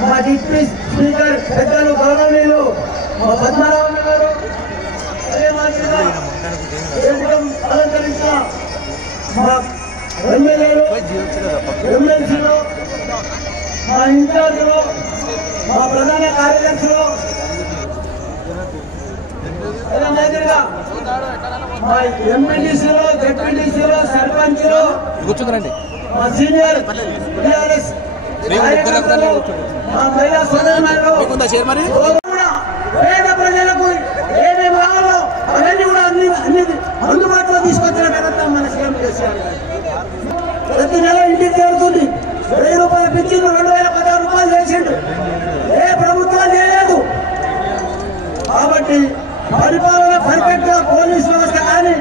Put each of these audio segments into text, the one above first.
మా deputy speaker పెద్దలు గౌరవనీయులు మా పద్మనాభం గారు అలంకరించిన మా ఎమ్మెల్యేలు ఎమ్మెల్సీలు మా ఇన్ఛార్జులు మా ప్రధాన కార్యదర్శులు మాదిరిగా మా ఎంపీటీసీలు జెడ్పీటీసీలు సర్పంచులు మా సీనియర్ టీఆర్ఎస్ మరి పేద ప్రజలకు ఏమేమి కావాలో అవన్నీ కూడా అన్ని అన్ని అందుబాటులో తీసుకొచ్చిన ఘనత మన సీఎం గారు. ప్రతి నెల ఇంటికి చేరుతుంది. వెయ్యి రూపాయలు పెంచిండు రెండు వేల పదహారు రూపాయలు చేసిండు. ఏ ప్రభుత్వం చేయలేదు. కాబట్టి పరిపాలన పర్ఫెక్ట్గా పోలీస్ వ్యవస్థ కానీ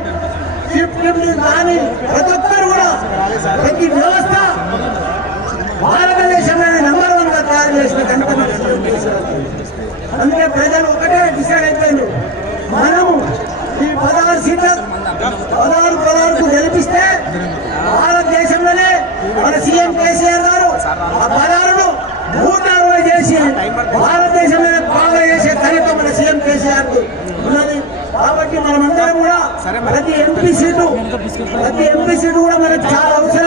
చీఫ్ కానీ ప్రతి ఒక్కరు కూడా ప్రతి వ్యవస్థ భారతదేశంలోనే నెంబర్ వన్గా తయారు చేసిన ఘనత మన సీఎం కేసీఆర్ గారు. అందుకే ప్రజలు ఒకటే డిసైడ్ అయిపోయింది. మనము ఈ పదహారు సీట్ల పదహారు పదహారుకు గెలిపిస్తే భారతదేశంలోనే మన సీఎం కేసీఆర్ గారు ఆ పదహారును అరవై చేసి భారతదేశంలోనే బాగా చేసే ఘనత మన సీఎం కేసీఆర్ ఉన్నది. కాబట్టి మనమందరం కూడా ప్రతి ఎంపీ సీటు ప్రతి ఎంపీ సీటు కూడా మనకు చాలా అవసరం.